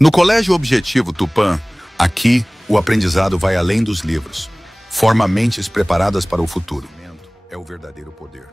No Colégio Objetivo Tupã, aqui o aprendizado vai além dos livros. Forma mentes preparadas para o futuro. É o verdadeiro poder.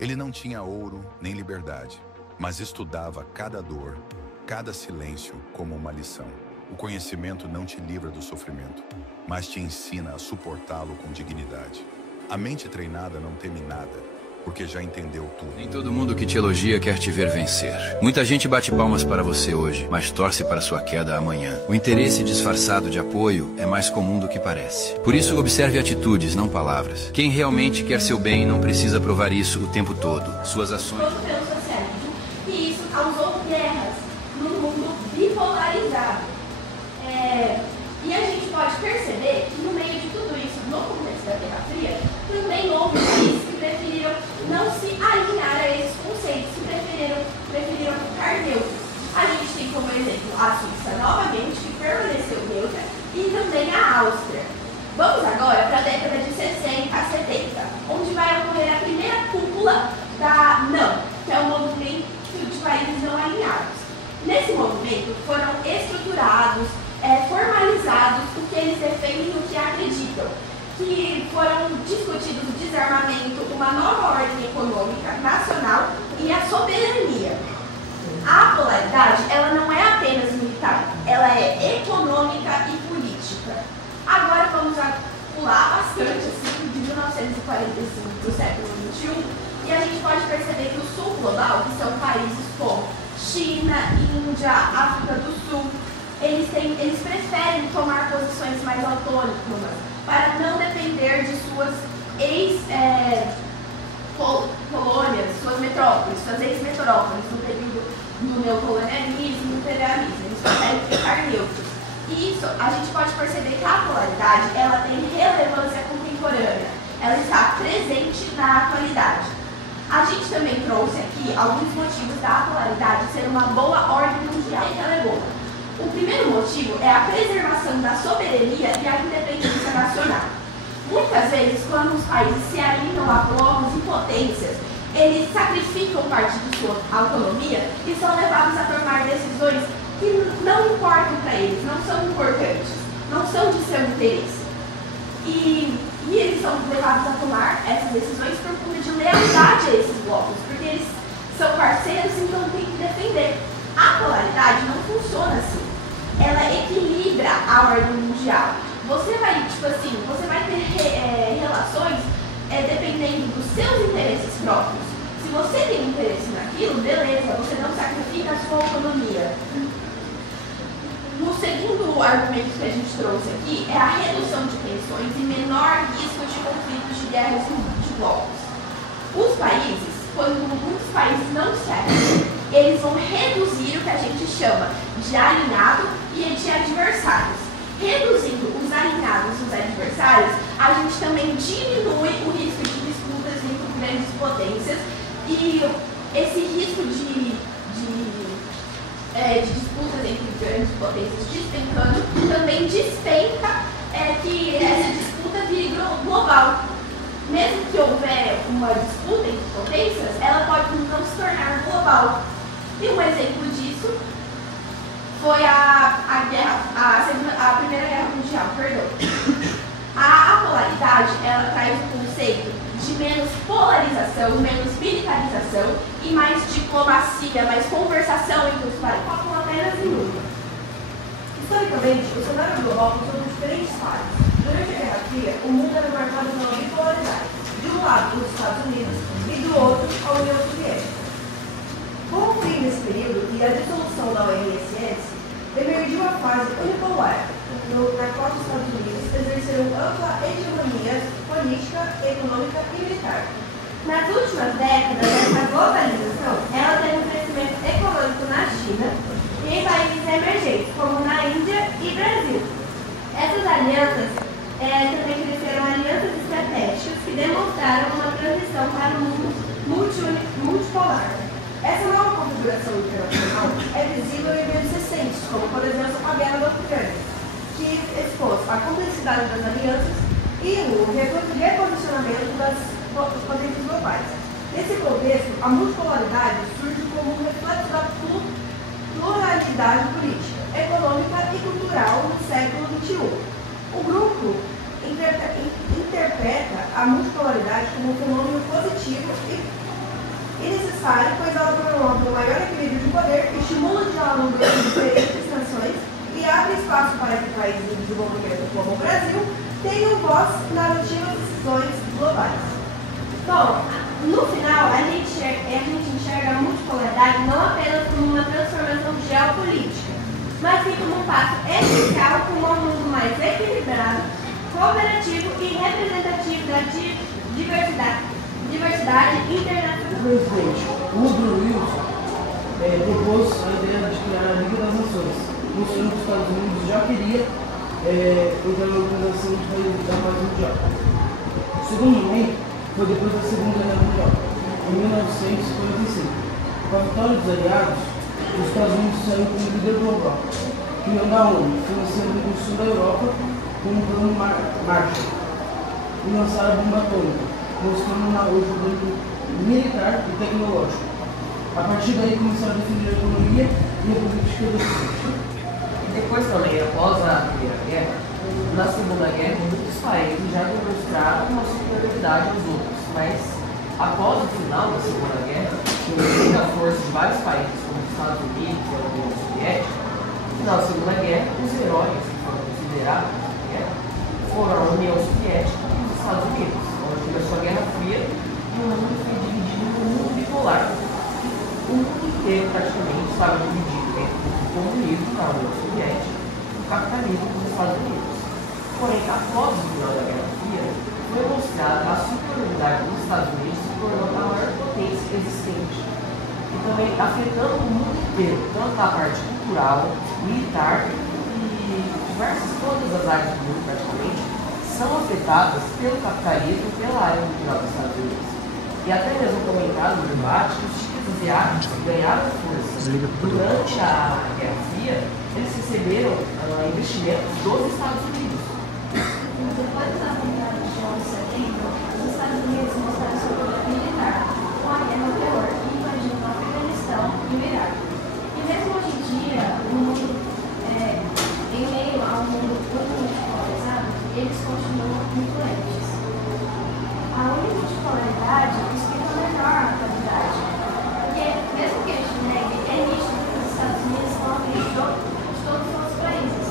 Ele não tinha ouro nem liberdade, mas estudava cada dor, cada silêncio como uma lição. O conhecimento não te livra do sofrimento, mas te ensina a suportá-lo com dignidade. A mente treinada não teme nada, porque já entendeu tudo. Nem todo mundo que te elogia quer te ver vencer. Muita gente bate palmas para você hoje, mas torce para sua queda amanhã. O interesse disfarçado de apoio é mais comum do que parece. Por isso, observe atitudes, não palavras. Quem realmente quer seu bem não precisa provar isso o tempo todo. Suas ações... Pelo socialismo, e isso causou guerras num mundo bipolarizado. E a gente pode perceber que no meio de tudo isso, no contexto da Guerra Fria, também houve países que preferiram não se alinhar a esses conceitos, que preferiram ficar neutros. A gente tem como exemplo a Suíça novamente, que permaneceu neutra, e também a Áustria. Vamos agora para a década de 60 a 70, onde vai ocorrer a primeira cúpula da NAM, que é o movimento de países não alinhados. Nesse movimento foram estruturados, formalizados o que eles defendem e o que acreditam, que foram discutidos o desarmamento, uma nova ordem econômica nacional e a soberania. A polaridade, ela não é apenas militar, ela é econômica e política. Agora vamos pular bastante, assim, de 1945 para o século XXI, e a gente pode perceber que o sul global, que são países como China, Índia, África do Sul, eles preferem tomar posições mais autônomas para não depender de suas ex-colônias, suas metrópoles, suas ex-metrópoles, no período do neocolonialismo e imperialismo. Eles preferem ficar neutros. E isso, a gente pode perceber que a polaridade, ela tem relevância contemporânea, ela está presente na atualidade. A gente também trouxe aqui alguns motivos da polaridade ser uma boa ordem mundial e ela é boa. O primeiro motivo é a preservação da soberania e a independência nacional. Muitas vezes, quando os países se alinham a blocos e potências, eles sacrificam parte de sua autonomia e são levados a tomar decisões que não importam para eles, não são importantes, não são de seu interesse. E eles são levados a tomar essas decisões por conta de lealdade a esses blocos, porque eles são parceiros, então tem que defender. A polaridade não funciona assim. Ela equilibra a ordem mundial. Você vai ter relações dependendo dos seus interesses próprios. Se você tem interesse naquilo, beleza, você não sacrifica a sua autonomia. O segundo argumento que a gente trouxe aqui é a redução de tensões e menor risco de conflitos de guerras de blocos. Os países, quando muitos países não se alinham, eles vão reduzir o que a gente chama de alinhado e de adversários. Reduzindo os alinhados e os adversários, a gente também diminui o risco de disputas entre grandes potências e esse risco de disputas entre grandes potências despencando também despenca que essa disputa vire global. Mesmo que houver uma disputa entre potências, ela pode não se tornar global. E um exemplo disso foi a Primeira Guerra Mundial, perdão. A polaridade, ela traz o conceito de menos polarização, menos militarização e mais diplomacia, mais conversação entre os países. Focam apenas em uma. Historicamente, o cenário global passou por diferentes fases. Durante a Guerra Fria, o mundo era marcado pela bipolaridade. De um lado, os Estados Unidos e do outro, a União Soviética. Com o fim desse período e a dissolução da URSS, emergiu a fase unipolar, na qual os Estados Unidos exerceram ampla hegemonia política, econômica e militar. Nas últimas décadas, essa globalização ela teve um crescimento econômico na China e em países emergentes, como na Índia e Brasil. Essas alianças também cresceram alianças estratégicas que demonstraram uma transição para um mundo multipolar. Essa nova configuração internacional é visível em eventos recentes, como, por exemplo, a Guerra da Ucrânia, que expôs a complexidade das alianças e o reposicionamento das potências globais. Nesse contexto, a multipolaridade surge como um reflexo da pluralidade política, econômica e cultural no século XXI. O grupo interpreta a multipolaridade como um fenômeno positivo e necessário, pois ela promove um maior equilíbrio de poder, estimula o diálogo entre diferentes nações e abre espaço para que países em desenvolvimento como o Brasil tenham voz nas ativas decisões globais. Bom, no final, a gente enxerga a multipolaridade não apenas como uma transformação geopolítica, mas sim como um passo essencial para um mundo mais equilibrado, cooperativo e representativo da diversidade internacional. O presidente Woodrow Wilson propôs a ideia de criar a Liga das Nações, mostrando que os Estados Unidos já queria entrar na Organização da Paz Mundial. O segundo momento foi depois da Segunda Guerra Mundial, em 1945. Com a vitória dos aliados, os Estados Unidos saíram como líder global, criando a ONU, financiando a reconstrução da Europa com o plano Marshall, e lançaram a bomba atômica, mostrando o poder militar e tecnológico. A partir daí começaram a defender a economia e a política do Ocidente. Depois também, após a Primeira Guerra, na Segunda Guerra, muitos países já demonstraram uma superioridade aos outros, mas após o final da Segunda Guerra, com a força de vários países, como os Estados Unidos e a União Soviética, no final da Segunda Guerra, os heróis que foram considerados na guerra foram a União Soviética e os Estados Unidos, onde começou a Guerra Fria e o mundo foi dividido em um mundo bipolar. O mundo inteiro praticamente estava dividido entre o comunismo na União Soviética e o capitalismo nos Estados Unidos. Porém, após o final da Guerra Fria, foi mostrada a superioridade dos Estados Unidos se tornando a maior potência existente. E também afetando o mundo inteiro, tanto na parte cultural, militar e todas as áreas do mundo praticamente, são afetadas pelo capitalismo e pela área cultural dos Estados Unidos. E até mesmo comentado no debate que os chineses asiáticos que ganharam força durante a Guerra Fria, eles receberam investimentos dos Estados Unidos. Depois da Guerra de 11 de setembro, os Estados Unidos mostraram seu poder militar com a guerra ao terror, invadindo o Afeganistão e o Iraque. E mesmo hoje em dia, o mundo, em meio a um mundo totalmente polarizado, eles continuam influentes. A única multipolaridade explica melhor a atualidade, porque mesmo que eles neguem, é nítido que os Estados Unidos estão à frente de todos os outros países.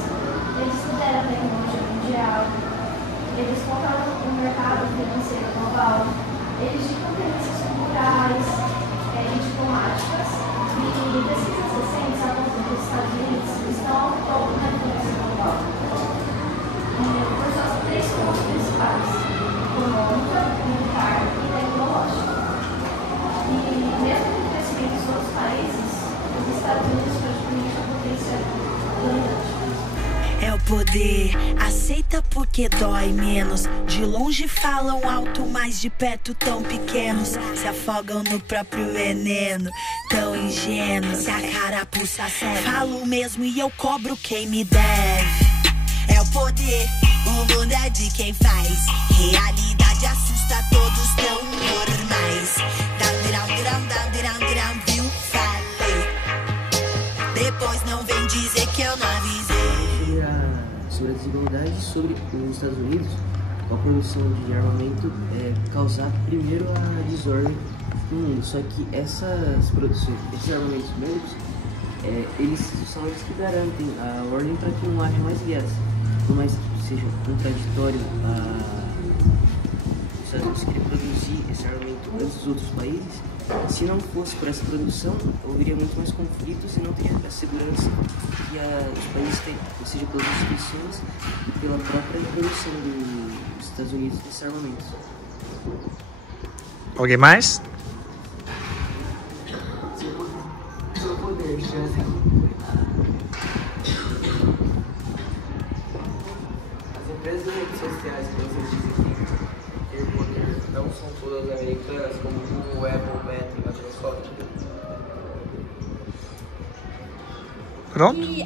Eles lideram a tecnologia mundial, eles controlam o mercado financeiro global, eles ditam tendências culturais e diplomáticas, e pesquisas recentes apontam que os Estados Unidos estão ao topo da influência global, por suas três fontes principais: econômica, militar e tecnológica. E mesmo com o crescimento dos outros países, os Estados Unidos praticamente a potência dominante. É o poder, aceita porque dói menos. De longe falam alto, mas de perto tão pequenos. Se afogam no próprio veneno, tão ingênuos. Se a carapuça serve, falo mesmo e eu cobro quem me deve. É o poder, o mundo é de quem faz. Realidade assusta, todos tão normais. Viu? Falei. Depois não vem dizer que eu não avisei. Sobre a desigualdade, sobre os Estados Unidos, com a produção de armamento causar primeiro a desordem no mundo. Só que essas produções, esses armamentos bélicos, eles são eles que garantem a ordem para que não haja mais guerras. Por mais que seja contraditório os Estados Unidos querer produzir esse armamento antes dos outros países, se não fosse por essa produção, haveria muito mais conflitos e não teria a segurança que os países têm, ou seja, pelas instituições e pela própria produção dos Estados Unidos desses armamentos. Alguém mais? Seu poder, chance. As empresas de redes sociais que vocês dizem que têm poder não são todas americanas, como Google, Apple, Meta e Microsoft. Pronto? E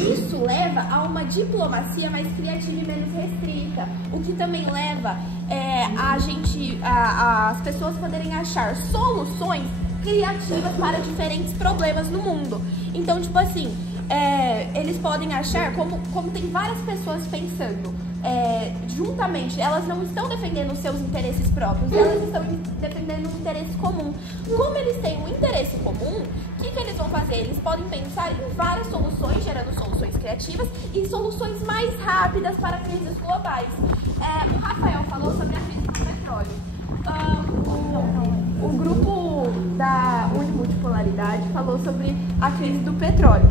isso leva a uma diplomacia mais criativa e menos restrita, o que também leva as pessoas poderem achar soluções criativas para diferentes problemas no mundo. Então, tipo assim, eles podem achar, como tem várias pessoas pensando, juntamente, elas não estão defendendo os seus interesses próprios, elas estão defendendo um interesse comum. Como eles têm um interesse comum, o que eles vão fazer? Eles podem pensar em várias soluções, gerando soluções criativas e soluções mais rápidas para crises globais. O Rafael falou sobre a crise do petróleo. O grupo da Unimultipolaridade falou sobre a crise do petróleo.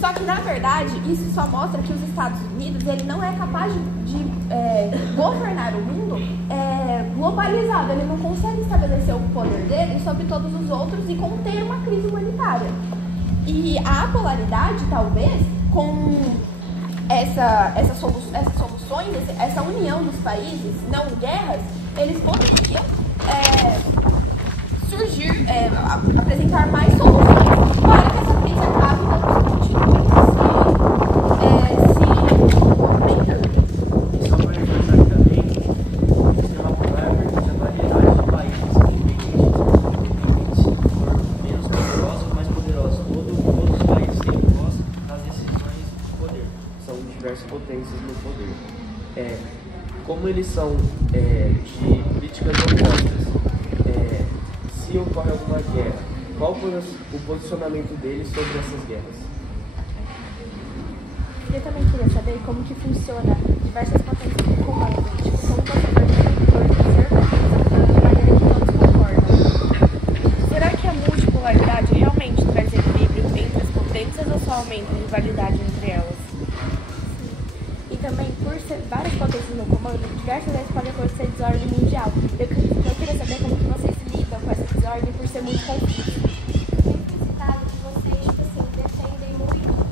Só que, na verdade, isso só mostra que os Estados Unidos ele não é capaz de governar o mundo globalizado. Ele não consegue estabelecer o poder dele sobre todos os outros e conter uma crise humanitária. E a apolaridade, talvez, com essas soluções, essa união dos países, não guerras, eles poderiam apresentar mais soluções para que essa crise acabe e não continue se movimentando. Só para reforçar também, o sistema polar permite a variedade de países independentes for menos poderosos ou mais poderosos. Todos os países têm voz nas decisões do poder. São diversas potências no poder. Como eles são de políticas opostas, se ocorre alguma guerra, qual o posicionamento deles sobre essas guerras? Eu também queria saber como que funciona diversas potências do comando, tipo, como você pode conservar de maneira que todos concordam. Será que a multipolaridade realmente traz equilíbrio entre as potências ou só aumenta a rivalidade entre elas? E também, por ser várias potências no comando, diversas vezes pode acontecer desordem mundial. Eu queria saber como que vocês lidam com essa desordem por ser muito confuso. Tem citado que vocês, defendem muito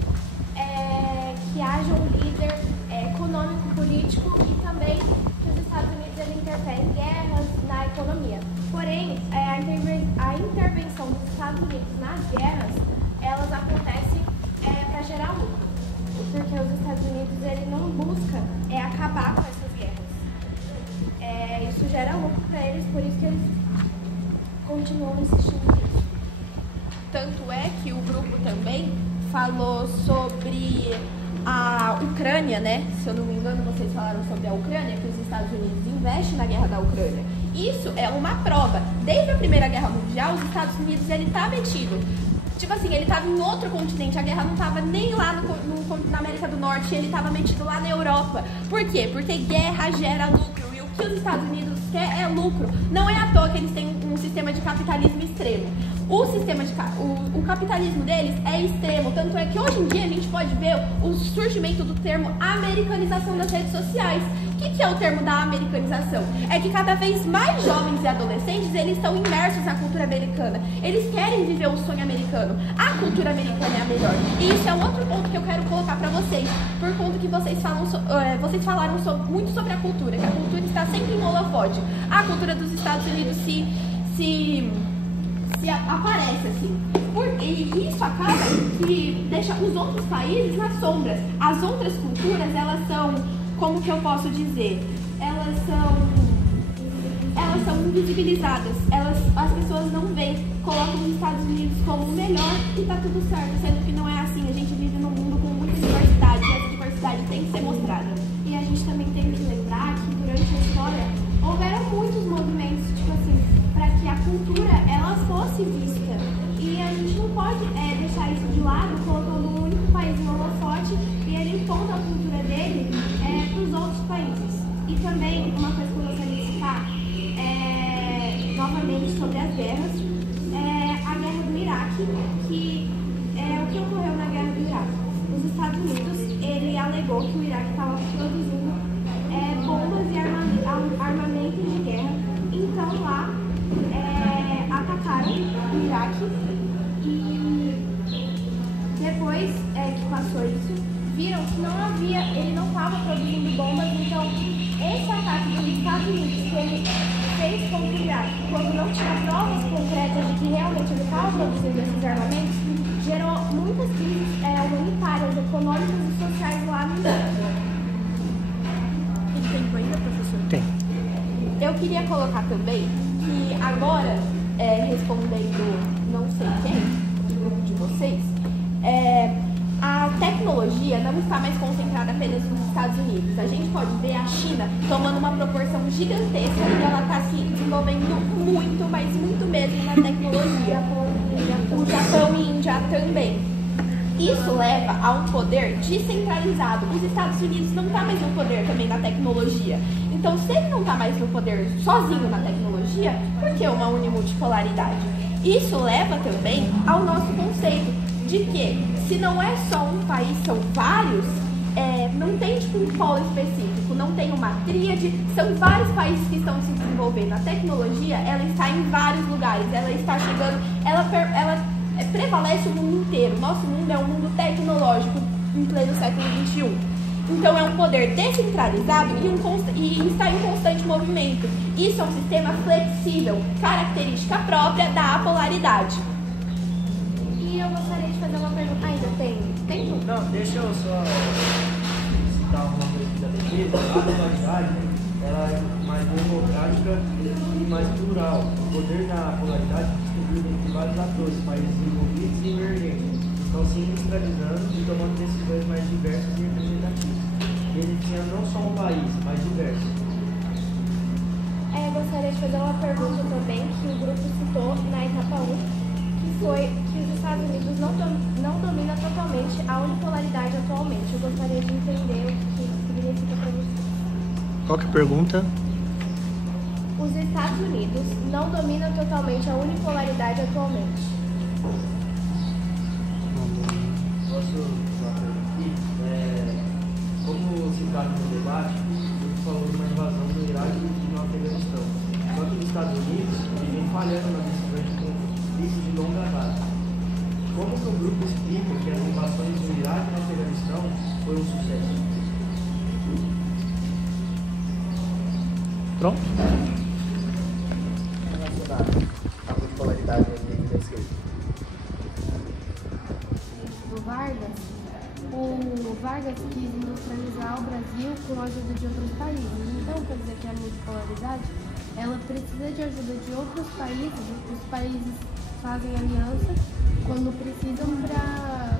que haja um líder econômico, político e também que os Estados Unidos ele interfere em guerras na economia. Porém, a intervenção dos Estados Unidos nas guerras, elas acontecem para gerar lucro. Porque os Estados Unidos ele não busca acabar com essas guerras. Isso gera lucro para eles, por isso que eles continuam insistindo nisso. Tanto é que o grupo também falou sobre a Ucrânia, né? Se eu não me engano, vocês falaram sobre a Ucrânia, que os Estados Unidos investem na guerra da Ucrânia. Isso é uma prova. Desde a Primeira Guerra Mundial, os Estados Unidos ele tá metido. Tipo assim, ele estava em outro continente, a guerra não estava nem lá na América do Norte, ele estava metido lá na Europa. Por quê? Porque guerra gera lucro, e o que os Estados Unidos quer é lucro. Não é à toa que eles têm um sistema de capitalismo extremo. O capitalismo deles é extremo, tanto é que hoje em dia a gente pode ver o surgimento do termo americanização das redes sociais. O que é o termo da americanização? É que cada vez mais jovens e adolescentes, eles estão imersos na cultura americana. Eles querem viver o sonho americano. A cultura americana é a melhor. E isso é um outro ponto que eu quero colocar pra vocês. Por conta que vocês falaram muito sobre a cultura, que a cultura está sempre em holofote. A cultura dos Estados Unidos se aparece assim. E isso acaba que deixa os outros países nas sombras. As outras culturas, elas são, como que eu posso dizer? Elas são invisibilizadas. As pessoas não veem, colocam os Estados Unidos como o melhor e tá tudo certo, sendo que não é assim. A gente vive num mundo com muita diversidade e essa diversidade tem que ser mostrada. E a gente também tem que lembrar que durante a história houveram muitos movimentos, tipo assim, para que a cultura ela fosse vista. E a gente não pode deixar isso de lado, colocando um único país no holofote e ele impondo a cultura dele para os outros países. E também, uma coisa que eu gostaria de citar, novamente sobre as guerras, a guerra do Iraque, que o que ocorreu na guerra do Iraque? Os Estados Unidos, ele alegou que o Iraque estava produzindo bombas e armamentos de guerra. Então lá atacaram o Iraque e depois que passou isso, viram que ele não estava produzindo bombas, então esse ataque dos Estados Unidos que ele fez contra o Iraque, quando não tinha provas concretas de que realmente ele estava produzindo esses armamentos, gerou muitas crises humanitárias, econômicas e sociais lá no Iraque. Tem tempo ainda, professor? Tem. Eu queria colocar também que agora, respondendo não sei quem, do grupo de vocês, tecnologia não está mais concentrada apenas nos Estados Unidos. A gente pode ver a China tomando uma proporção gigantesca e ela está se desenvolvendo muito, mas muito mesmo na tecnologia. O Japão e Índia também. Isso leva a um poder descentralizado. Os Estados Unidos não está mais no poder também na tecnologia. Então, se ele não está mais no poder sozinho na tecnologia, por que uma unimultipolaridade? Isso leva também ao nosso conceito de que, se não é só um país, são vários, não tem tipo um polo específico, não tem uma tríade, são vários países que estão se desenvolvendo. A tecnologia, ela está em vários lugares, ela está chegando, ela prevalece o mundo inteiro. Nosso mundo é um mundo tecnológico em pleno século XXI. Então é um poder descentralizado e está em constante movimento. Isso é um sistema flexível, característica própria da apolaridade. E eu gostaria de fazer uma pergunta. Ainda tem tempo? Não, deixa eu só citar uma coisa que já tem. A polaridade, ela é mais democrática e mais plural. O poder da polaridade é distribuído entre vários atores, países desenvolvidos e emergentes. Estão se industrializando e tomando decisões mais diversas e representativas, beneficiando não só um país, mas diversos. Gostaria de fazer uma pergunta também que o grupo citou na etapa 1, que foi que os Estados Unidos não dominam totalmente a unipolaridade atualmente. Eu gostaria de entender o que isso significa para você. Qual que é a pergunta? Os Estados Unidos não dominam totalmente a unipolaridade atualmente. Posso falar aqui? Como citado no debate, o falou de uma invasão no Iraque e no Afeganistão. Só que os Estados Unidos vem falhando nas decisões de conflitos de longa data. Como que o grupo explica que as invasões no Iraque e no Afeganistão foi um sucesso? Pronto? A multipolaridade da esquerda. Do Vargas, o Vargas quis industrializar o Brasil com a ajuda de outros países. Então, quer dizer que a multipolaridade, ela precisa de ajuda de outros países. Os países fazem aliança quando precisam para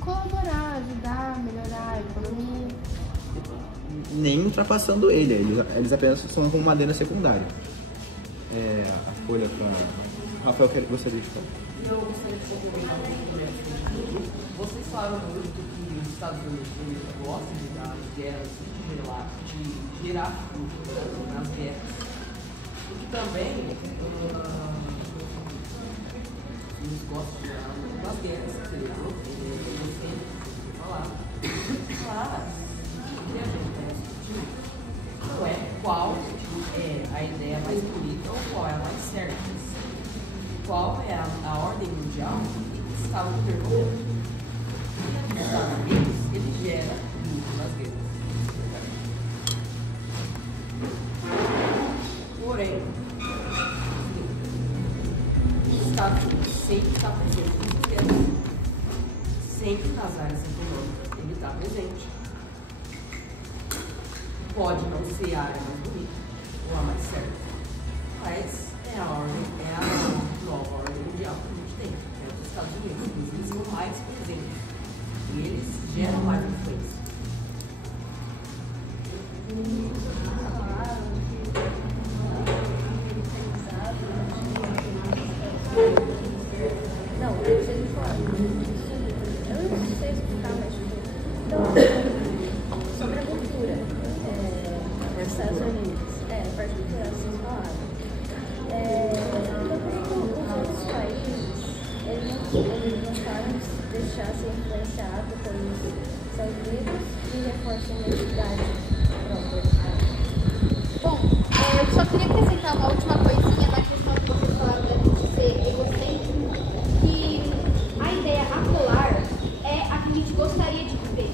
colaborar, ajudar, melhorar a economia. Nem ultrapassando eles apenas são como madeira secundária. A folha para... Rafael, gostaria de falar. Eu gostaria de saber, vocês falaram muito que os Estados Unidos gostam de dar guerras, de gerar fruto nas guerras. E que também eles gostam de gerar fruto nas guerras, entendeu? Eles sempre falar. Mas o que a gente está discutindo não é qual é a ideia mais bonita ou qual é a mais certa. Qual é a ordem mundial que está no termômetro. Os Estados Unidos, ele gera muito nas guerras. Porém, os Estados Unidos sempre está presente nas guerras. Sempre nas áreas econômicas ele está presente. Pode não ser a área mais bonita ou a mais certa, mas é a nova ordem mundial que a gente tem, que é os Estados Unidos. Eles são mais presentes e eles geram mais influência. Não, deixa ele falar. Eu não sei explicar, mas então, sobre a cultura dos Estados Unidos, a parte cultural vocês falaram. Os outros países, eles não podem deixar ser influenciado pelos Estados Unidos e reforçam a identidade própria. Bom, eu só queria acrescentar uma última coisinha na questão que vocês falaram da gente ser egocêntrico, que a ideia apolar é a que a gente gostaria de viver.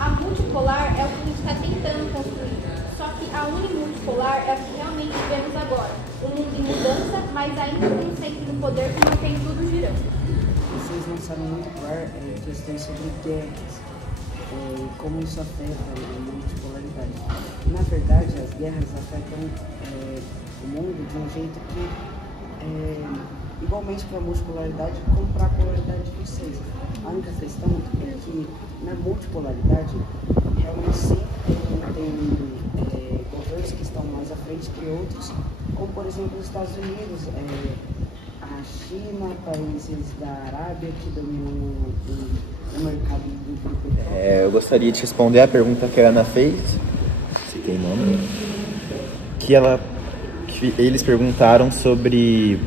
A multipolar é o que a gente está tentando construir. Só que a unimultipolar é a que realmente vivemos agora. Um mundo em mudança, mas ainda com um centro do poder que mantém tudo girando. Vocês lançaram muito claro questões sobre guerras e como isso afeta a multipolaridade. Na verdade, as guerras afetam o mundo de um jeito que, igualmente para a multipolaridade, como para a polaridade de vocês. A única questão é que na multipolaridade realmente sempre tem governos que estão mais à frente que outros, como por exemplo os Estados Unidos, a China, países da Arábia que dominam o mercado do petróleo. Eu gostaria de responder a pergunta que a Ana fez, se tem nome, que eles perguntaram sobre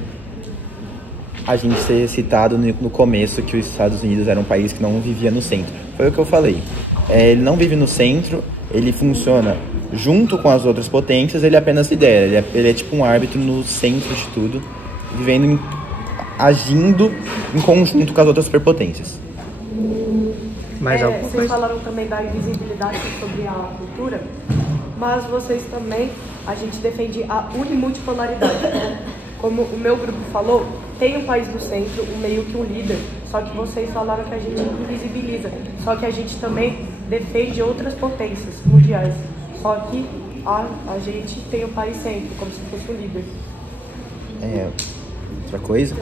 a gente ter citado no começo que os Estados Unidos era um país que não vivia no centro. Foi o que eu falei. Ele não vive no centro, ele funciona junto com as outras potências, ele apenas lidera. Ele é tipo um árbitro no centro de tudo, agindo em conjunto com as outras superpotências. Vocês falaram também da invisibilidade sobre a cultura, mas vocês também, a gente defende a unimultipolaridade. Como o meu grupo falou, tem um país do centro, meio que um líder, só que vocês falaram que a gente invisibiliza, só que a gente também defende outras potências mundiais, só que a gente tem o país centro, como se fosse um líder. Outra coisa,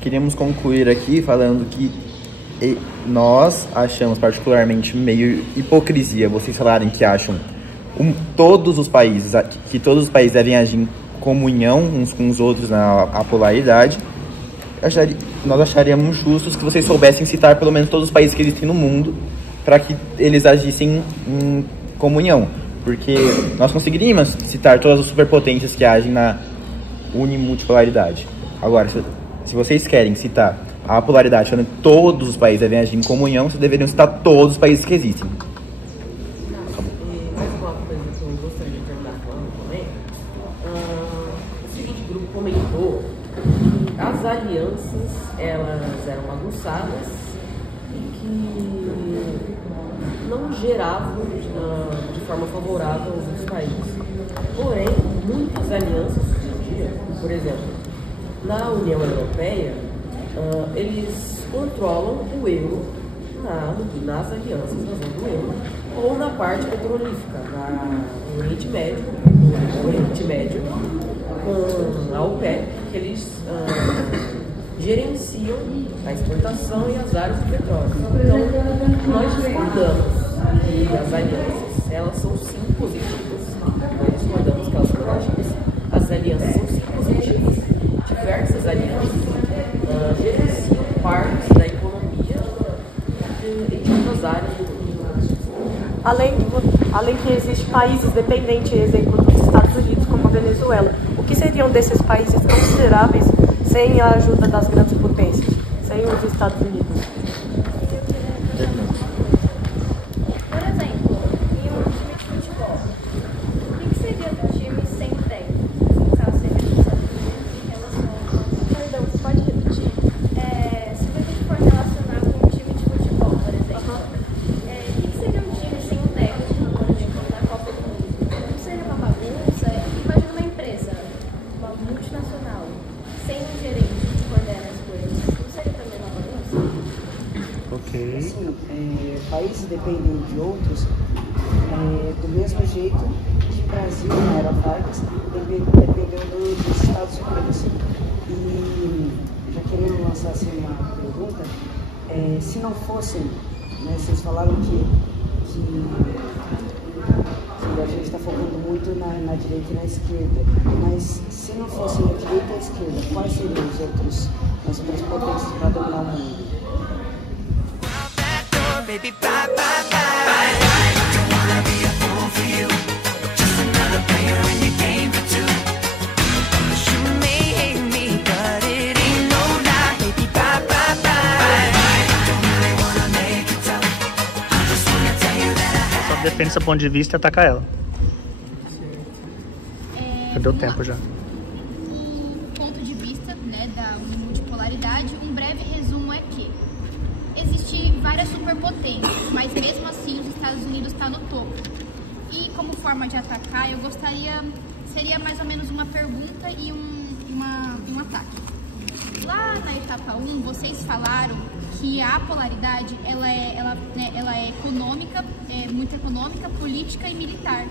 queríamos concluir aqui falando que nós achamos particularmente meio hipocrisia vocês falarem que acham que todos os países devem agir em comunhão uns com os outros na apolaridade. Nós acharíamos justos que vocês soubessem citar pelo menos todos os países que existem no mundo para que eles agissem em comunhão, porque nós conseguiríamos citar todas as superpotências que agem na unimultipolaridade. Agora, se vocês querem citar a polaridade falando que todos os países devem agir em comunhão, vocês deveriam citar todos os países que existem. Mais uma coisa que eu gostaria de terminar falando também. O seguinte grupo comentou que as alianças elas eram bagunçadas e que não geravam de forma favorável aos outros países. Porém, muitas alianças hoje em dia, por exemplo, na União Europeia, eles controlam o euro nas alianças na zona do euro ou na parte petrolífica, no Oriente Médio, com a OPEP, que eles gerenciam a exportação e as áreas de petróleo. Então, nós discordamos que as alianças, elas são sim positivas. Nós discordamos que elas são negativas. As alianças são sim positivas. Diversas alianças gerenciam partes da economia e de outras áreas do mundo. Além que existem países dependentes, exemplo dos Estados Unidos, como a Venezuela. O que seriam desses países consideráveis sem a ajuda das grandes potências, sem os Estados Unidos? Por exemplo, em um time de futebol, o que seria do time sem técnico? No caso, seria dos Estados Unidos em relação ao... Perdão, você pode repetir? Se a gente for relacionar com um time de futebol, por exemplo, o que seria um time sem um técnico, por exemplo, na Copa do Mundo? Não seria uma bagunça? Imagina uma empresa, uma multinacional, sem um gerente que coordena as coisas. Não seria também uma bagunça? Assim, países dependem de outros do mesmo jeito que o Brasil, na era Vargas, dependeu dos Estados Unidos. E já querendo lançar assim, uma pergunta, se não fossem, né, vocês falaram que a gente está focando muito na direita e na esquerda, mas se não fossem a direita e a esquerda, quais seriam as outras potências para dominar o mundo? Baby, bye, bye, bye. Don't wanna be a fool for you. Just another player in your game for two. You may hate me, but it ain't no lie. Baby, bye, bye, bye. Don't really wanna make it tough. I just wanna tell you that I have. Só defende seu ponto de vista e ataca ela. Perdeu tempo já. O ponto de vista, né, da multipolaridade, um breve resumo é que existem várias superpotências, mas mesmo assim os Estados Unidos está no topo. E como forma de atacar, seria mais ou menos uma pergunta e um ataque. Lá na etapa 1, vocês falaram que a polaridade ela é econômica, muito econômica, política e militar.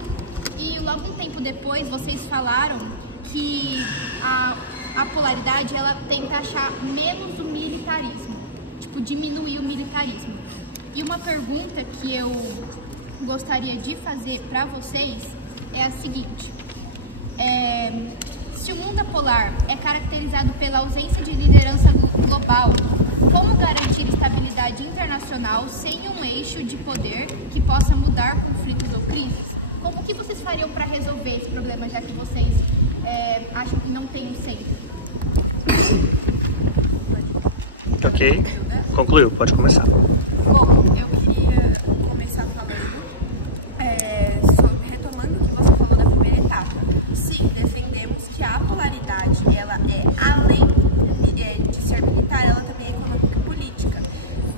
E logo um tempo depois vocês falaram que a polaridade ela tenta achar menos o militarismo, tipo diminuir o militarismo. E uma pergunta que eu gostaria de fazer para vocês é a seguinte. Se o mundo polar é caracterizado pela ausência de liderança global, como garantir estabilidade internacional sem um eixo de poder que possa mudar conflitos ou crises? Como que vocês fariam para resolver esse problema, já que vocês acham que não tem um centro? Ok, concluiu, pode começar. Bom, eu queria começar falando, retomando o que você falou da primeira etapa. Sim, defendemos que a polaridade, ela é, além de ser militar, ela também é econômica e política.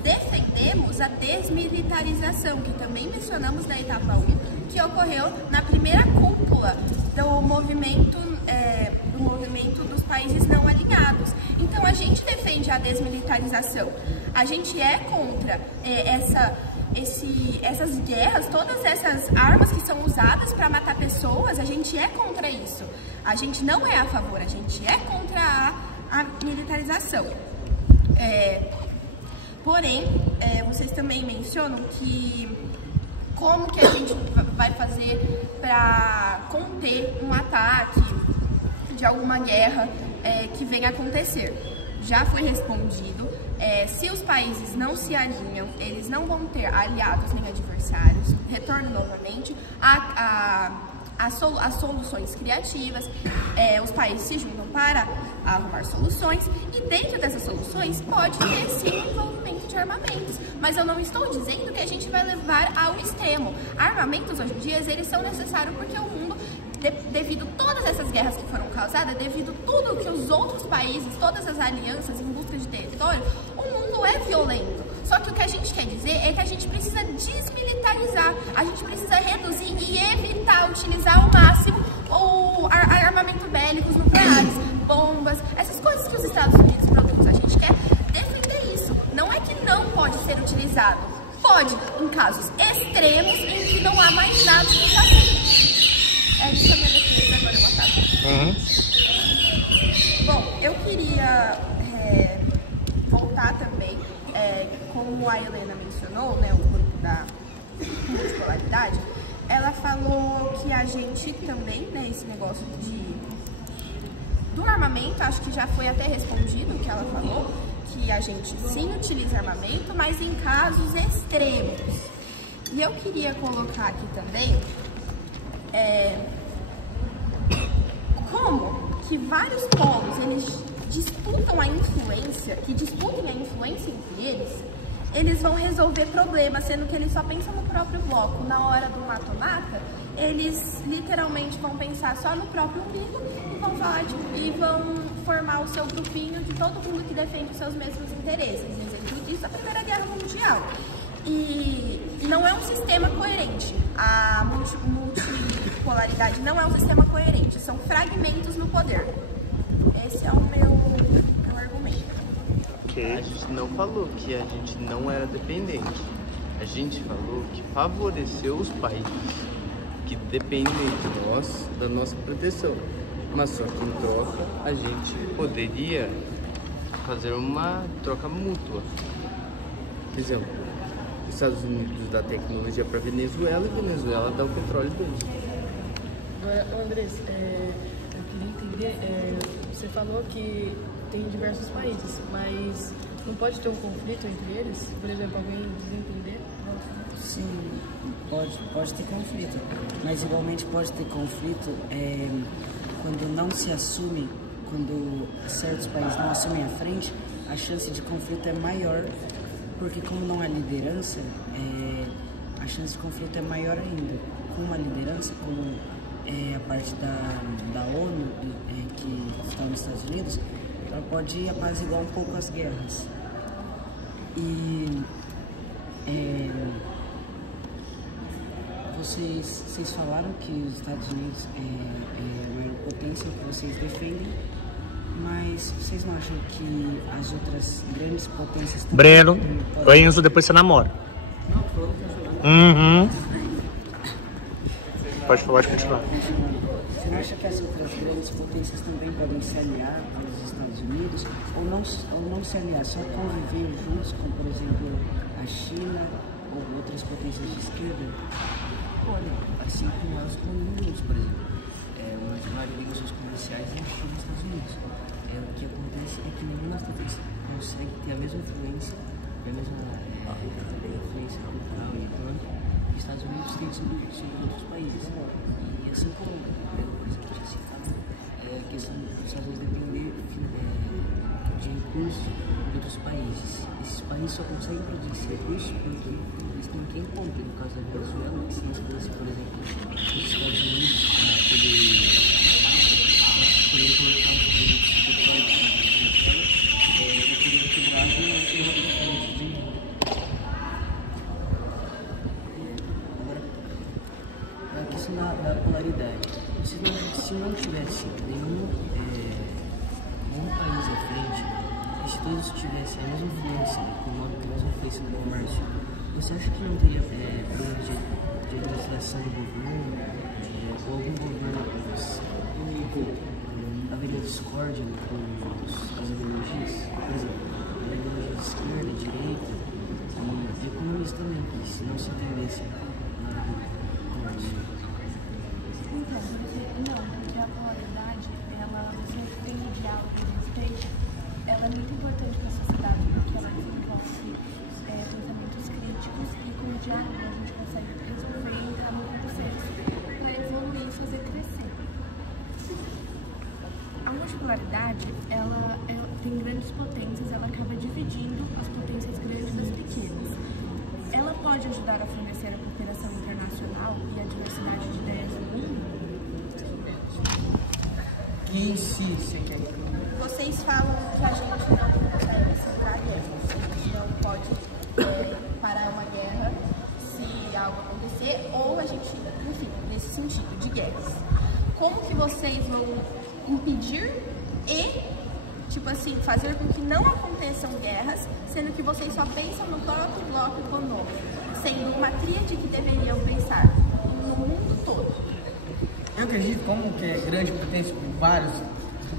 Defendemos a desmilitarização, que também mencionamos na etapa 1, que ocorreu na primeira cúpula do movimento dos países não alinhados. Então, a gente defende a desmilitarização. A gente é contra essas guerras, todas essas armas que são usadas para matar pessoas, a gente é contra isso. A gente não é a favor, a gente é contra a militarização. Porém, vocês também mencionam que como que a gente vai fazer para conter um ataque de alguma guerra que venha a acontecer. Já foi respondido, se os países não se alinham, eles não vão ter aliados nem adversários. Retorno novamente às soluções criativas, os países se juntam para arrumar soluções e dentro dessas soluções pode ter sim o envolvimento de armamentos, mas eu não estou dizendo que a gente vai levar ao extremo. Armamentos hoje em dia eles são necessários porque o mundo, devido a todas essas guerras que foram causadas, devido a tudo que os outros países, todas as alianças em busca de território, o mundo é violento. Só que o que a gente quer dizer é que a gente precisa desmilitarizar, a gente precisa reduzir e evitar utilizar ao máximo o armamento bélico nucleares, bombas, essas coisas que os Estados Unidos produzem. A gente quer defender isso. Não é que não pode ser utilizado. Pode, em casos extremos em que não há mais nada para fazer. Isso é minha defesa, agora eu vou matar. Bom, eu queria voltar também, como a Helena mencionou, né, o grupo da multipolaridade, ela falou que a gente também, né, esse negócio do armamento, acho que já foi até respondido o que ela falou, que a gente sim utiliza armamento, mas em casos extremos. E eu queria colocar aqui também como que vários polos, eles disputem a influência entre eles vão resolver problemas, sendo que eles só pensam no próprio bloco. Na hora do mata-mata, eles literalmente vão pensar só no próprio umbigo e vão falar e vão formar o seu grupinho de todo mundo que defende os seus mesmos interesses. Exemplo disso, a Primeira Guerra Mundial. E não é um sistema coerente. A multipolaridade não é um sistema coerente, são fragmentos no poder. Esse é o meu argumento. A gente não falou que a gente não era dependente. A gente falou que favoreceu os países que dependem de nós, da nossa proteção. Mas só que em troca a gente poderia fazer uma troca mútua. Por exemplo, os Estados Unidos dá tecnologia para Venezuela e Venezuela dá o petróleo deles. Agora, Andrés, eu queria entender, você falou que tem diversos países, mas não pode ter um conflito entre eles? Por exemplo, alguém desentender? Sim, pode ter conflito, mas igualmente pode ter conflito quando não se assume, quando certos países não assumem a frente, a chance de conflito é maior, porque como não há liderança, a chance de conflito é maior ainda. Com uma liderança, como a parte da ONU, que está nos Estados Unidos, ela pode apaziguar um pouco as guerras. E vocês falaram que os Estados Unidos é a maior potência que vocês defendem, mas vocês não acham que as outras grandes potências... Breno, o Enzo, depois você namora. Não, Pode continuar. Você não acha que as outras grandes potências também podem se aliar aos Estados Unidos ou não se aliar, só conviver juntos, como por exemplo a China ou outras potências de esquerda? Olha, assim como nós comuns, por exemplo, uma várias negociações comerciais entre China e Estados Unidos. O que acontece é que nenhuma potência consegue ter a mesma influência, a mesma influência cultural e econômica que os Estados Unidos têm sobre outros países. E assim como, por exemplo, já citado, a questão dos Estados Unidos depender de recursos de outros países. Esses países só conseguem produzir esse recurso porque eles têm quem compre, no caso da Venezuela, que se eles fossem, por exemplo, os Estados Unidos, para poder colocar os produtos de petróleo na Venezuela, eu queria que o Brasil não tenha muito dinheiro. Agora, a questão da polaridade. Se não tivesse nenhum país à frente, e se todos tivessem a mesma influência econômica, a mesma influência no comércio, você acha que não teria problema de administração do governo, ou algum governo haveria discórdia com as ideologias? Por exemplo, a ideologia de esquerda, direita, e economista também, que se não se entendesse na comércio. Então, porque a polaridade, você tem o diálogo e o respeito, ela é muito importante para a sociedade, porque ela desenvolve pensamentos críticos e com o diálogo a gente consegue resolver e entrar no consenso para evoluir e fazer crescer. A multipolaridade, ela tem grandes potências, ela acaba dividindo as potências grandes das pequenas. Ela pode ajudar a fornecer a cooperação internacional e a diversidade de ideias no mundo? E se você quer? Vocês falam que a gente não consegue segurar guerras, a gente não pode parar uma guerra se algo acontecer, ou a gente, enfim, nesse sentido, de guerras. Como que vocês vão impedir e, tipo assim, fazer com que não aconteçam guerras, sendo que vocês só pensam no próprio bloco econômico, sendo uma tríade que deveriam pensar no mundo todo? Eu acredito, como que é grande potência, vários,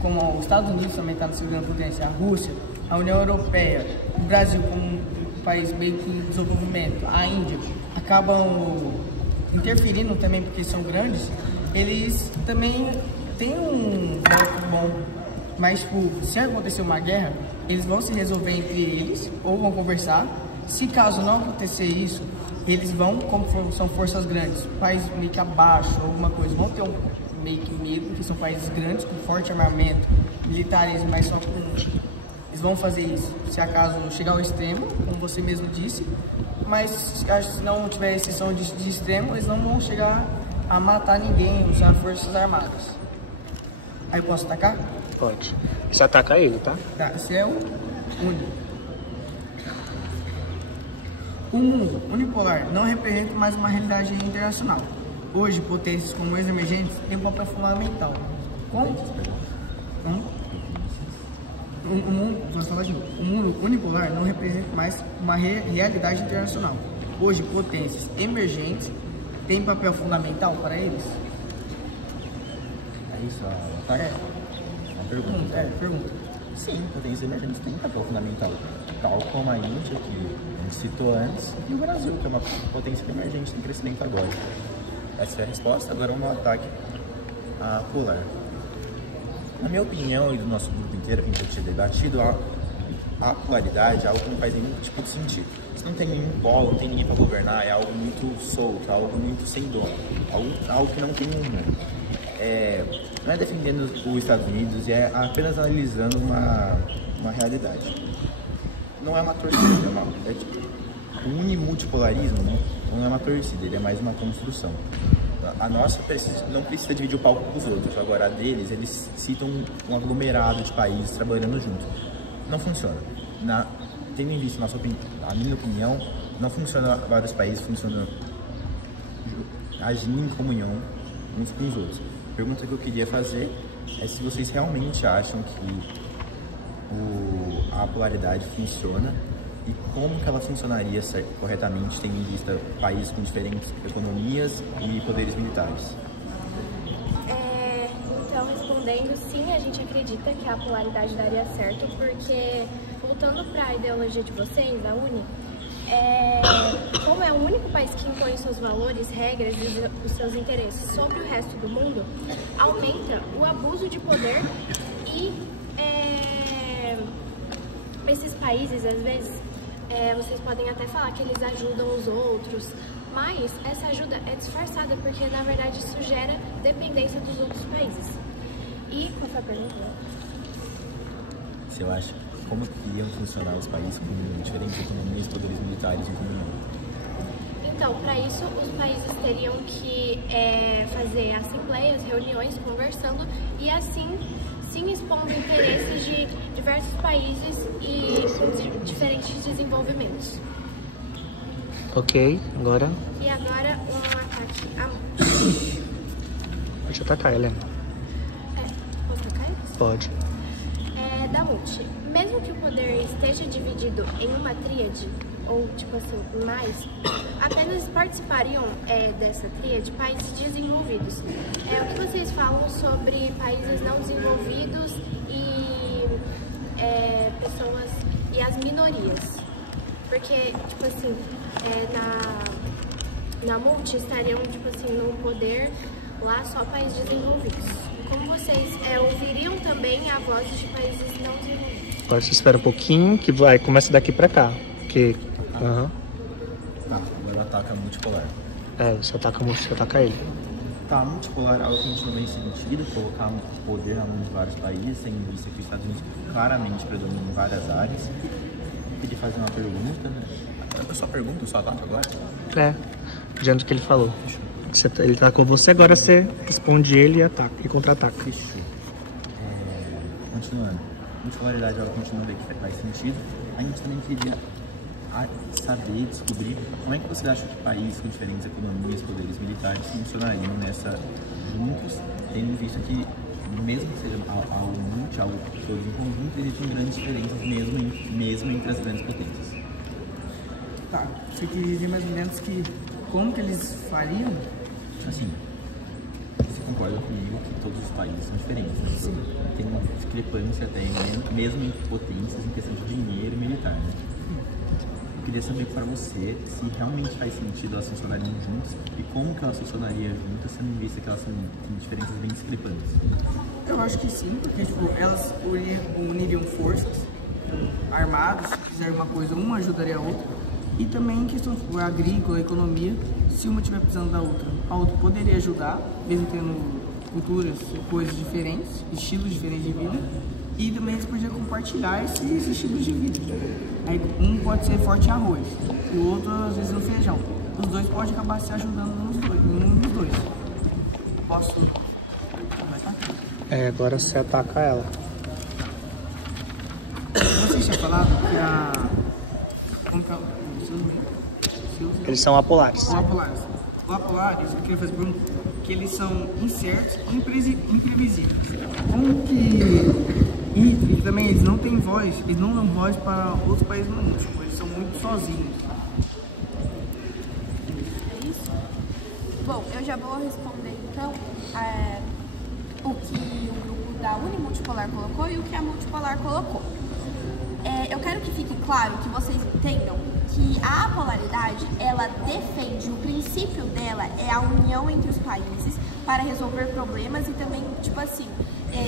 como os Estados Unidos também está na segunda potência, a Rússia, a União Europeia, o Brasil como um país meio que em desenvolvimento, a Índia, acabam interferindo também porque são grandes, eles também têm um bloco bom, mas tipo, se acontecer uma guerra, eles vão se resolver entre eles ou vão conversar. Se caso não acontecer isso, eles vão, como são forças grandes, países meio que abaixo, alguma coisa, vão ter meio que medo, porque são países grandes, com forte armamento, militarismo, mas só com... Eles vão fazer isso, se acaso chegar ao extremo, como você mesmo disse, mas se não tiver exceção de extremo, eles não vão chegar a matar ninguém, usar forças armadas. Aí eu posso atacar? Pode. Você ataca ele, tá? Tá, esse é o único. O mundo unipolar não representa mais uma realidade internacional. Hoje, potências como as emergentes têm um papel fundamental. Como? O mundo unipolar não representa mais uma realidade internacional. Hoje, potências emergentes têm papel fundamental para eles? É isso, a pergunta. Pergunta. Sim, potências emergentes têm papel fundamental. Tal como a Índia, que a gente citou antes, e o Brasil, que é uma potência emergente em crescimento agora. Essa é a resposta. Agora vamos ao ataque polar. Na minha opinião e do nosso grupo inteiro, que a gente já tinha debatido, a polaridade é algo que não faz nenhum tipo de sentido. Se não tem nenhum polo, não tem ninguém para governar, é algo muito solto, algo muito sem dono, algo que não tem um rumo. Não é defendendo os Estados Unidos, é apenas analisando uma realidade. Não é uma torcida, o unimultipolarismo não é uma torcida, ele é mais uma construção. A nossa não precisa dividir o palco com os outros, agora a deles, eles citam um aglomerado de países trabalhando junto. Não funciona. Tendo em vista a minha opinião, não funciona vários países, funciona agindo em comunhão uns com os outros. A pergunta que eu queria fazer é se vocês realmente acham que a polaridade funciona e como que ela funcionaria corretamente, tendo em vista países com diferentes economias e poderes militares. respondendo, sim, a gente acredita que a polaridade daria certo, porque, voltando para a ideologia de vocês, da UNE, como é o único país que impõe seus valores, regras e os seus interesses sobre o resto do mundo, aumenta o abuso de poder e esses países, às vezes, vocês podem até falar que eles ajudam os outros, mas essa ajuda é disfarçada, porque na verdade isso gera dependência dos outros países. E qual foi a pergunta? Se eu acho como iriam funcionar os países com diferentes economias e poderes militares em comunhão? Então, para isso, os países teriam que fazer assembleias, reuniões, conversando e assim, sim, expondo interesses de diversos países e de diferentes desenvolvimentos. Ok, agora E agora, um ataque a... pode atacar, Helena. Posso atacar eles? Pode. Damute, mesmo que o poder esteja dividido em uma tríade, ou tipo assim, mais, apenas participariam dessa tríade países desenvolvidos. O que vocês falam sobre países não desenvolvidos e pessoas e as minorias? Porque, tipo assim, na multi estariam, tipo assim, num poder lá só países desenvolvidos. Como vocês ouviriam também a voz de países não desenvolvidos? Agora você espera um pouquinho que começa daqui pra cá. Porque. Tá, agora ataca multipolar. Você ataca ele. Tá, multipolar é algo que a gente não vê sentido, colocar um poder na mão de vários países, sendo visto que os Estados Unidos claramente predominam em várias áreas. Eu queria fazer uma pergunta, né? Eu só pergunto, eu só ataco agora? Diante do que ele falou. Ele tá com você, agora você responde ele e ataca, e contra-ataca. Fechou. Continuando. Multipolaridade é algo que a gente não vê que faz sentido. A gente também queria saber, descobrir como é que você acha que países com diferentes economias, poderes militares funcionariam nessa juntos, tendo visto que, mesmo que seja algo multi, algo todos em conjunto, existem grandes diferenças mesmo entre as grandes potências. Tá, você queria dizer mais ou menos que como que eles fariam? Assim, você concorda comigo que todos os países são diferentes, né? Tem uma discrepância até mesmo entre potências em questão de dinheiro e militar, né? Eu queria saber para você se realmente faz sentido elas funcionarem juntas e como que elas funcionariam juntas, sendo em vista que elas têm diferenças bem discrepantes. Eu acho que sim, porque tipo, elas uniriam forças armadas, se fizer uma coisa, uma ajudaria a outra. E também em questão tipo, agrícola, economia, se uma estiver precisando da outra, a outra poderia ajudar, mesmo tendo culturas, coisas diferentes, estilos diferentes de vida. E também eles podiam compartilhar esses estilos de vida. Aí um pode ser forte em arroz e o outro às vezes no feijão. Os dois podem acabar se ajudando um dos dois. Posso? Agora você ataca ela. Você tinha falado que como que é? Eles são apolares. O apolares, eu queria fazer pergunta, que eles são incertos e imprevisíveis. Como que... E também eles não têm voz, eles não dão voz para outros países no mundo, tipo, eles são muito sozinhos. É isso? Bom, eu já vou responder então o que o grupo da Unimultipolar colocou e o que a Multipolar colocou. Eu quero que fique claro, que vocês entendam que a apolaridade, ela defende, o princípio dela é a união entre os países para resolver problemas e também, tipo assim,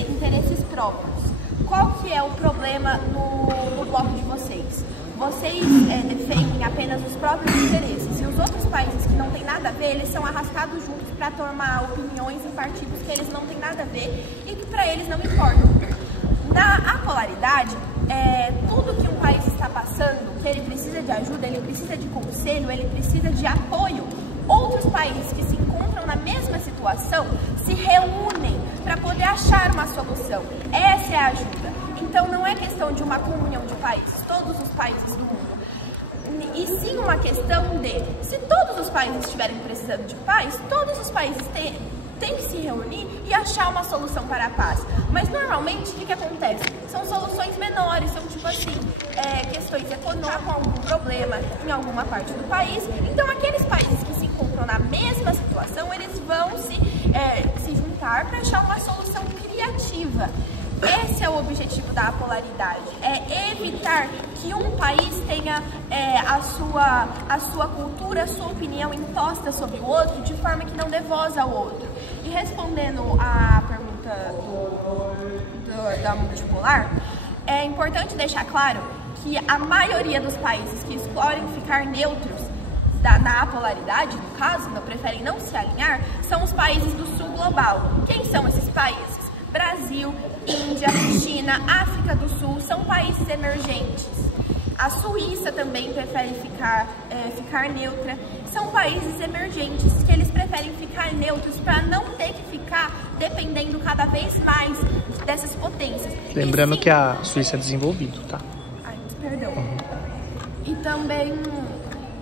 interesses próprios. Qual que é o problema no bloco de vocês? Vocês defendem apenas os próprios interesses e os outros países que não têm nada a ver, eles são arrastados juntos para tomar opiniões em partidos que eles não têm nada a ver e que para eles não importam. Na apolaridade, tudo que um país está passando, que ele precisa de ajuda, ele precisa de conselho, ele precisa de apoio. Outros países que se encontram na mesma situação se reúnem para poder achar uma solução. Essa é a ajuda. Então não é questão de uma comunhão de países, todos os países do mundo. E sim uma questão de, se todos os países estiverem precisando de paz, todos os países têm que se reunir e achar uma solução para a paz. Mas normalmente o que acontece? São soluções menores, são tipo assim, questões econômicas, algum problema em alguma parte do país. Então aqueles países que se encontram na mesma situação, eles vão se juntar para achar uma solução criativa Esse é o objetivo da apolaridade, é evitar que um país tenha a sua cultura, a sua opinião imposta sobre o outro de forma que não dê voz ao outro. E respondendo à pergunta da multipolar, é importante deixar claro que a maioria dos países que escolhem ficar neutros na apolaridade, no caso, preferem não se alinhar, são os países do sul global. Quem são esses países? Brasil, Índia, China, África do Sul, são países emergentes. A Suíça também prefere ficar neutra. São países emergentes que eles preferem ficar neutros para não ter que ficar dependendo cada vez mais dessas potências. Lembrando que a Suíça é desenvolvido, tá? Ai, perdão. E também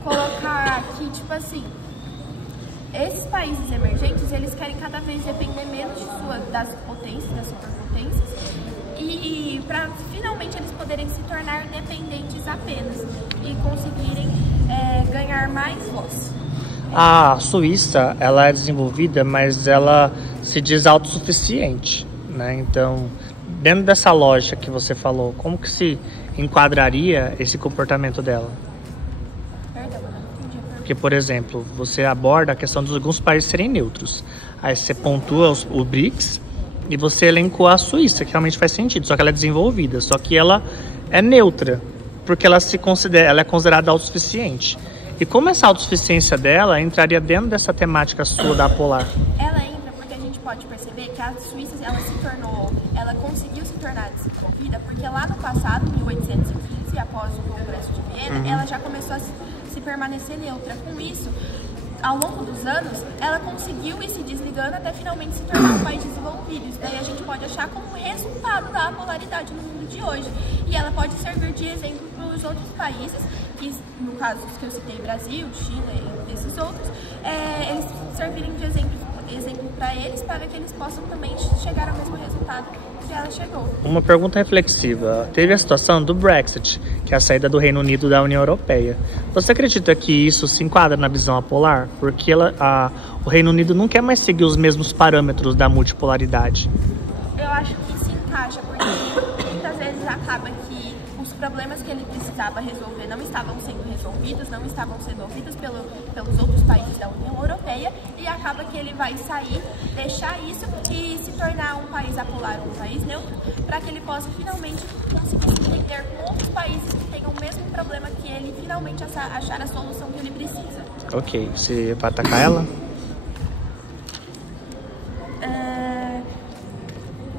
colocar aqui, tipo assim, esses países emergentes, eles querem cada vez depender menos das potências, das superpotências, e para finalmente eles poderem se tornar dependentes apenas e conseguirem ganhar mais voz. A Suíça, ela é desenvolvida, mas ela se diz autossuficiente, né? Então, dentro dessa lógica que você falou, como que se enquadraria esse comportamento dela? Porque, por exemplo, você aborda a questão de alguns países serem neutros. Aí você pontua o BRICS e você elencou a Suíça, que realmente faz sentido. Só que ela é desenvolvida, só que ela é neutra, porque ela é considerada autossuficiente. E como essa autossuficiência dela entraria dentro dessa temática sua da apolar? Ela entra porque a gente pode perceber que a Suíça ela conseguiu se tornar desenvolvida porque lá no passado, em 1815, após o Congresso de Viena, ela já começou a se permanecer neutra. Com isso, ao longo dos anos, ela conseguiu ir se desligando até finalmente se tornar um país desenvolvido. Isso daí a gente pode achar como resultado da polaridade no mundo de hoje. E ela pode servir de exemplo para os outros países, que no caso os que eu citei, Brasil, Chile e esses outros, eles servirem de exemplo para eles, para que eles possam também chegar ao mesmo resultado que ela chegou. Uma pergunta reflexiva. Teve a situação do Brexit, que é a saída do Reino Unido da União Europeia. Você acredita que isso se enquadra na visão apolar? Porque o Reino Unido não quer mais seguir os mesmos parâmetros da multipolaridade. Eu acho que se encaixa, porque muitas vezes acaba que os problemas que ele precisava resolver não estavam sendo resolvidos, não estavam sendo ouvidos pelos outros países da União Europeia, e acaba que ele vai sair, deixar isso e se tornar um país apolar, um país neutro, para que ele possa finalmente conseguir se entender com outros países que tenham o mesmo problema que ele, e finalmente achar a solução que ele precisa. Ok, você vai atacar ela?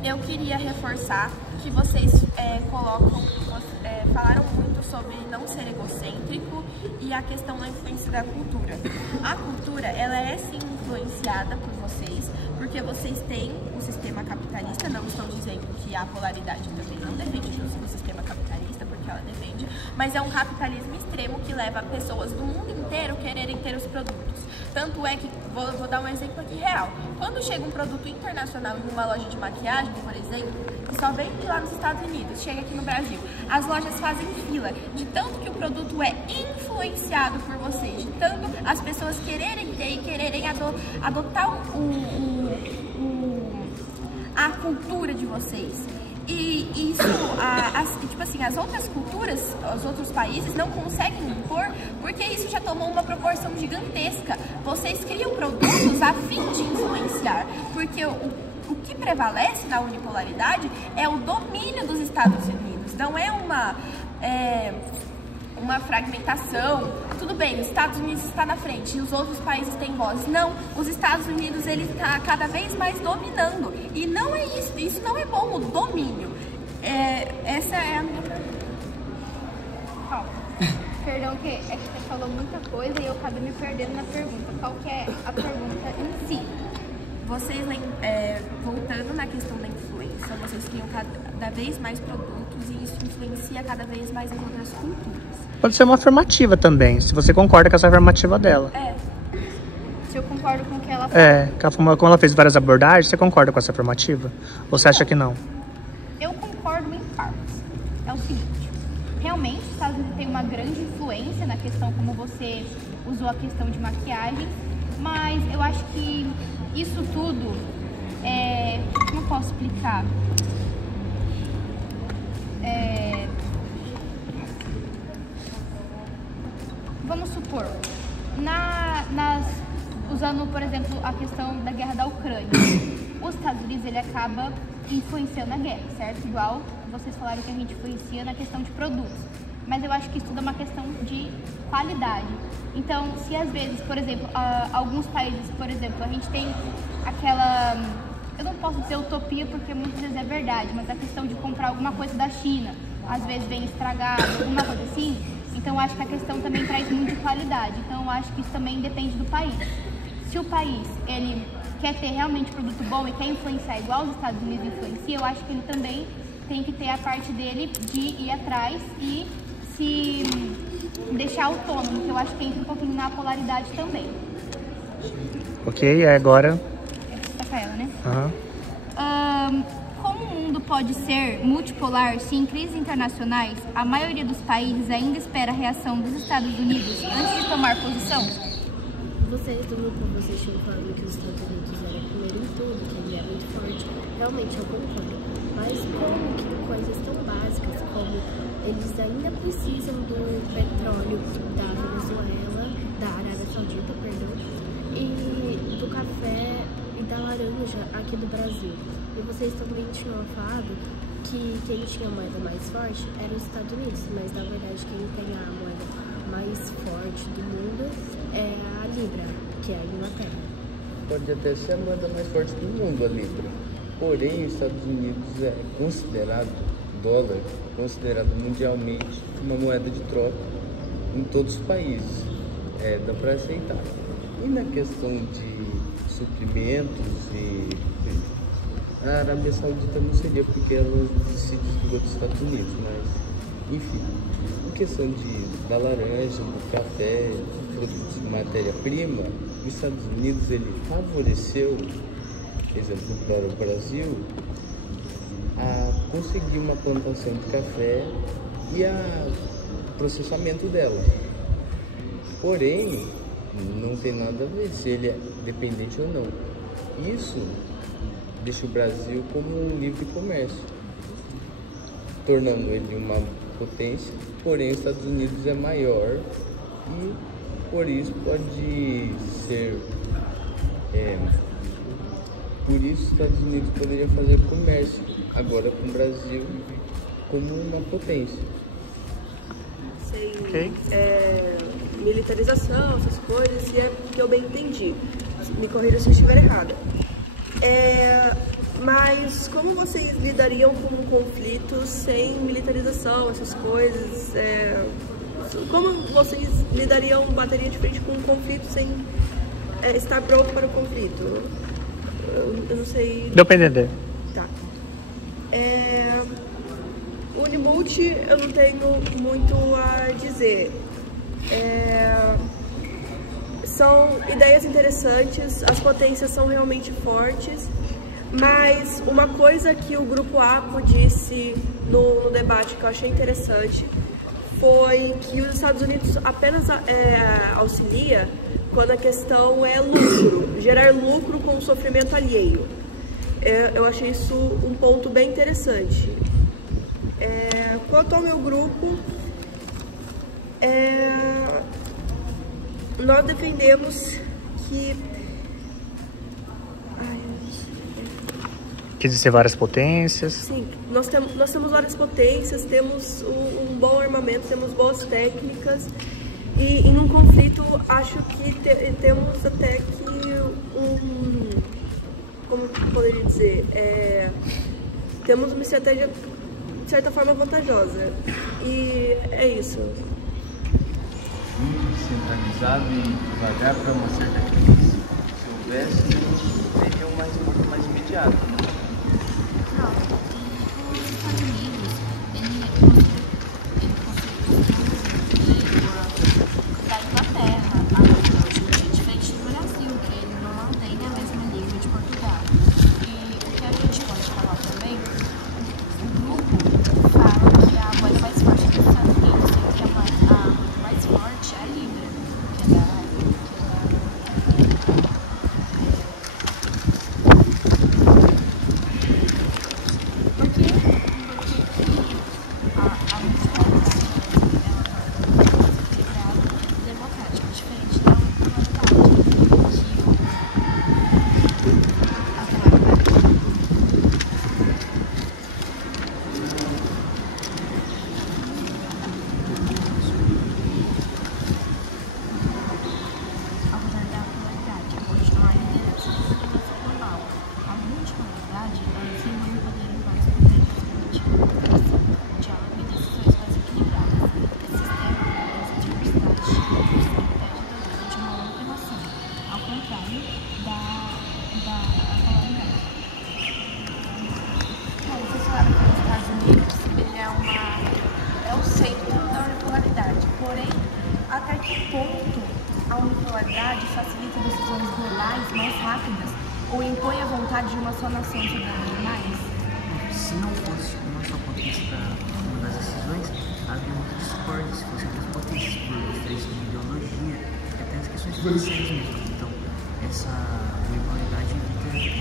Eu queria reforçar que vocês falaram muito sobre não ser egocêntrico e a questão da influência da cultura. A cultura, ela é sim influenciada por vocês, porque vocês têm o sistema capitalista, não estou dizendo que a polaridade também não depende do sistema capitalista, porque ela depende, mas é um capitalismo extremo que leva pessoas do mundo inteiro a quererem ter os produtos. Tanto é que, vou dar um exemplo aqui real, quando chega um produto internacional em uma loja de maquiagem, por exemplo, que só vem de lá nos Estados Unidos, chega aqui no Brasil, as lojas fazem fila, de tanto que o produto é influenciado por vocês, de tanto as pessoas quererem ter e quererem adotar a cultura de vocês. E isso, tipo assim, as outras culturas, os outros países não conseguem impor, porque isso já tomou uma proporção gigantesca. Vocês criam produtos a fim de influenciar, porque o que prevalece na unipolaridade é o domínio dos Estados Unidos, não é uma fragmentação. Tudo bem, os Estados Unidos está na frente e os outros países têm voz. Não, os Estados Unidos ele está cada vez mais dominando. E não é isso não é bom, o domínio. Essa é a minha pergunta. Perdão, que você falou muita coisa e eu acabei me perdendo na pergunta. Qual que é a pergunta em si? Vocês, voltando na questão da influência, vocês criam cada vez mais produtos e isso influencia cada vez mais as outras culturas. Pode ser uma afirmativa também, se você concorda com essa afirmativa dela. Se eu concordo com o que ela falou. Como ela fez várias abordagens, você concorda com essa afirmativa? Ou você acha que não? Eu concordo em partes. É o seguinte, realmente os Estados Unidos tem uma grande influência na questão como você usou a questão de maquiagem, mas eu acho que isso tudo, como eu posso explicar? vamos supor, usando, por exemplo, a questão da guerra da Ucrânia, os Estados Unidos, ele acaba influenciando a guerra, certo? Igual vocês falaram que a gente influencia na questão de produtos. Mas eu acho que isso tudo é uma questão de qualidade. Então, se às vezes, por exemplo, alguns países, por exemplo, a gente tem aquela... Eu não posso dizer utopia porque muitas vezes é verdade, mas a questão de comprar alguma coisa da China, às vezes vem estragado, alguma coisa assim. Então, eu acho que a questão também traz muito de qualidade. Então, eu acho que isso também depende do país. Se o país, ele quer ter realmente produto bom e quer influenciar igual os Estados Unidos influenciam, eu acho que ele também tem que ter a parte dele de ir atrás e se deixar autônomo, que eu acho que entra um pouquinho na polaridade também. Ok, agora... Rafaela, né? Uhum. Como o mundo pode ser multipolar se em crises internacionais a maioria dos países ainda espera a reação dos Estados Unidos antes de tomar posição? Vocês do grupo, vocês tinham falado que os Estados Unidos era primeiro em tudo, que ele é muito forte. Realmente, eu concordo. Mas como que coisas tão básicas como eles ainda precisam do petróleo da Venezuela, da Arábia Saudita, perdão, e do café e da laranja aqui do Brasil. E vocês também tinham falado que quem tinha a moeda mais forte era os Estados Unidos, mas na verdade quem tem a moeda mais forte do mundo é a Libra, que é a Inglaterra. Pode até ser a moeda mais forte do mundo, a Libra. Porém, os Estados Unidos é considerado, dólar, considerado mundialmente uma moeda de troca em todos os países. Dá para aceitar. E na questão de suprimentos a Arábia Saudita não seria porque ela se desligou dos Estados Unidos, mas enfim, em questão da laranja, do café, produtos de matéria-prima, os Estados Unidos ele favoreceu, por exemplo, para o Brasil, a conseguir uma plantação de café e o processamento dela. Porém, não tem nada a ver se ele é dependente ou não. Isso deixa o Brasil como um livre comércio, tornando ele uma potência, porém os Estados Unidos é maior e por isso pode ser... por isso os Estados Unidos poderiam fazer comércio agora com o Brasil como uma potência. Sem militarização, essas coisas, se é que eu bem entendi. Me corrija se eu estiver errada. Mas como vocês lidariam com um conflito sem militarização, essas coisas? Como vocês bateriam de frente com um conflito sem estar pronto para o conflito? Eu não sei... Deu pra entender. Tá. Unimulti eu não tenho muito a dizer. São ideias interessantes, as potências são realmente fortes, mas uma coisa que o Grupo APO disse no debate que eu achei interessante foi que os Estados Unidos apenas auxilia quando a questão é lucro, gerar lucro com o sofrimento alheio. Eu achei isso um ponto bem interessante. Quanto ao meu grupo, nós defendemos que... Quer dizer, várias potências? Sim, nós temos várias potências, temos um bom armamento, temos boas técnicas e em um conflito acho que temos até que como poderia dizer, temos uma estratégia de certa forma vantajosa e é isso. Muito descentralizado e devagar para uma certa crise. Se houvesse, teria uma resposta mais imediata. Da Inglaterra, a Bélgica, diferente do Brasil, que ele não mantém a mesma língua de Portugal. E o que a gente pode falar também, o grupo fala que a voz mais forte dos Estados Unidos, que a mais forte é a Libra, que é da... da polaridade. Bom, vocês falaram que os Estados Unidos ele é o centro da unipolaridade, porém, até que ponto a unipolaridade facilita decisões globais mais rápidas ou impõe a vontade de uma só nação sobre as demais? Se não fosse uma só potência para uma das decisões, havia muita discórdia se fossem duas potências por diferença de ideologia e até as questões financeiras mesmo. Então, essa unipolaridade evita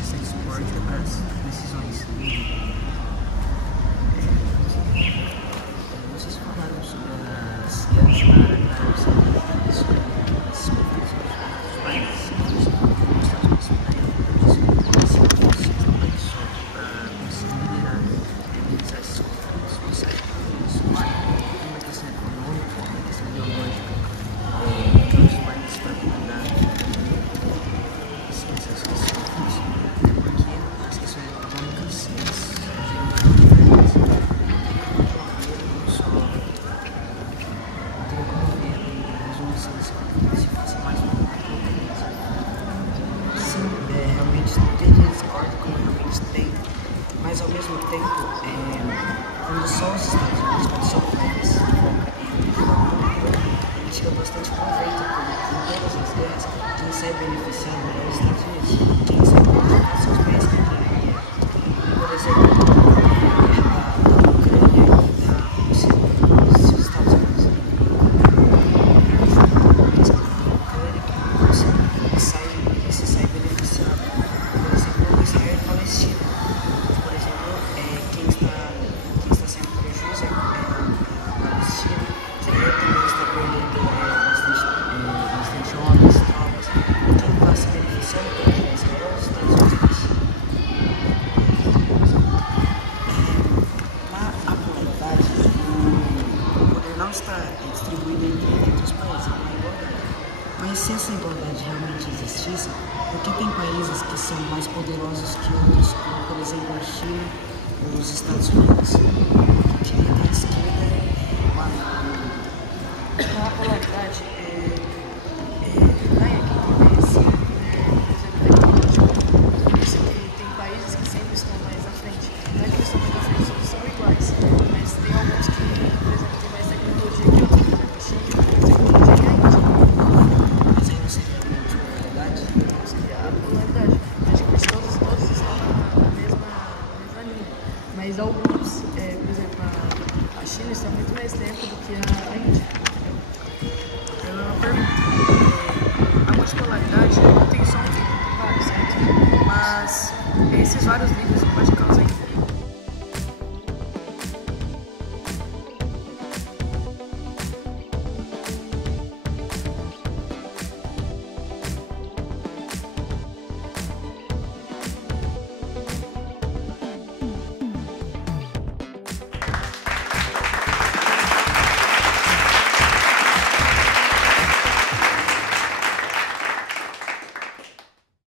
essa discórdia para as decisões. Vocês falaram sobre as guerras na Arábia Saudita, sobre esses conflitos dos países que os Estados Unidos mas ao mesmo tempo, quando só os Estados Unidos, quando só o país foca em ele tira bastante proveito, porque em todas as guerras, quem sai beneficiado é os Estados Unidos, quem sai beneficiado são os países que ganham. Por exemplo, a guerra da Ucrânia e da Rússia, se os Estados Unidos se sai beneficiado. Por exemplo, Israel e Palestina. Por exemplo, quem está sendo prejuízo é a Palestina, que também está perdendo bastante jovens, tropas. Quem está se beneficiando é Israel e os Estados Unidos. Na polaridade, o poder não está distribuído entre os países, é uma igualdade. Mas se essa igualdade realmente existisse, por que tem países que são mais poderosos que outros, como por exemplo a China ou os Estados Unidos? A direita e a esquerda é uma. A polaridade